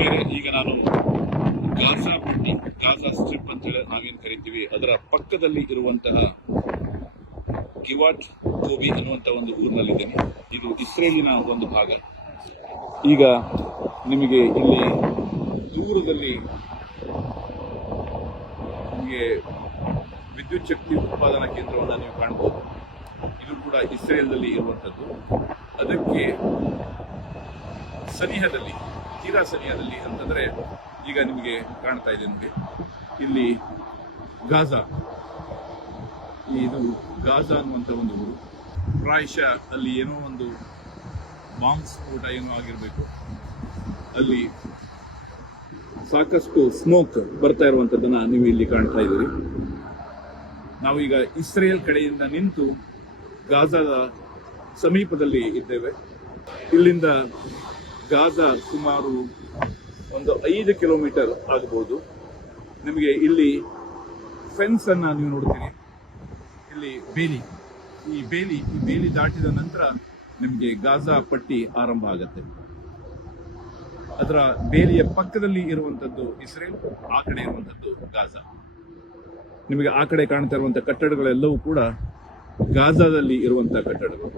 ಆತ್ಮೀಯರೇ, ಈಗ ನಾನು ಗಾಜಾ ಪಟ್ಟಿ, ಗಾಜಾ ಸ್ಟ್ರಿಪ್ ಅಂತೇಳಿ ನಾವೇನು ಕರಿತೀವಿ, ಅದರ ಪಕ್ಕದಲ್ಲಿ ಇರುವಂತಹ ಗಿವಾಟ್ ಕೋಬಿ ಅನ್ನುವಂಥ ಒಂದು ಊರಿನಲ್ಲಿದ್ದೇನೆ. ಇದು ಇಸ್ರೇಲಿನ ಒಂದು ಭಾಗ. ಈಗ ನಿಮಗೆ ಇಲ್ಲಿ ದೂರದಲ್ಲಿ ನಿಮಗೆ ವಿದ್ಯುತ್ ಶಕ್ತಿ ಉತ್ಪಾದನಾ ಕೇಂದ್ರವನ್ನು ನೀವು ಕಾಣಬಹುದು. ಇದು ಕೂಡ ಇಸ್ರೇಲ್ನಲ್ಲಿ ಇರುವಂಥದ್ದು. ಅದಕ್ಕೆ ಸನಿಹದಲ್ಲಿ, ತೀರಾ ಸನಿಹದಲ್ಲಿ ಅಂತಂದರೆ ಈಗ ನಿಮಗೆ ಕಾಣ್ತಾ ಇದೆ ನೋಡಿ, ಇಲ್ಲಿ ಗಾಜಾ, ಇದು ಗಾಜಾ ಅನ್ನುವಂಥ ಒಂದು ಊರು. ಪ್ರಾಯಶಃ ಅಲ್ಲಿ ಏನೋ ಒಂದು ಬಾಂಬ್ ಸ್ಫೋಟ ಏನೋ ಆಗಿರಬೇಕು. ಅಲ್ಲಿ ಸಾಕಷ್ಟು ಸ್ಮೋಕ್ ಬರ್ತಾ ಇರುವಂಥದ್ದನ್ನು ನೀವು ಇಲ್ಲಿ ಕಾಣ್ತಾ ಇದ್ದೀರಿ. ನಾವೀಗ ಇಸ್ರೇಲ್ ಕಡೆಯಿಂದ ನಿಂತು ಗಾಜಾದ ಸಮೀಪದಲ್ಲಿ ಇದ್ದೇವೆ. ಇಲ್ಲಿಂದ ಗಾಜಾ ಸುಮಾರು ಒಂದು 5 ಕಿಲೋಮೀಟರ್ ಆಗಬಹುದು. ನಿಮಗೆ ಇಲ್ಲಿ ಫೆನ್ಸ್ ಅನ್ನ ನೀವು ನೋಡ್ತೀರಿ. ಇಲ್ಲಿ ಈ ಬೇಲಿ ದಾಟಿದ ನಂತರ ನಿಮಗೆ ಗಾಜಾ ಪಟ್ಟಿ ಆರಂಭ ಆಗುತ್ತೆ. ಅದರ ಬೇಲಿಯ ಪಕ್ಕದಲ್ಲಿ ಇರುವಂತದ್ದು ಇಸ್ರೇಲ್, ಆ ಕಡೆ ಇರುವಂತದ್ದು ಗಾಜಾ. ನಿಮಗೆ ಆ ಕಡೆ ಕಾಣ್ತಾ ಇರುವಂತಹ ಕಟ್ಟಡಗಳೆಲ್ಲವೂ ಕೂಡ ಗಾಜಾದಲ್ಲಿ ಇರುವಂತಹ ಕಟ್ಟಡಗಳು.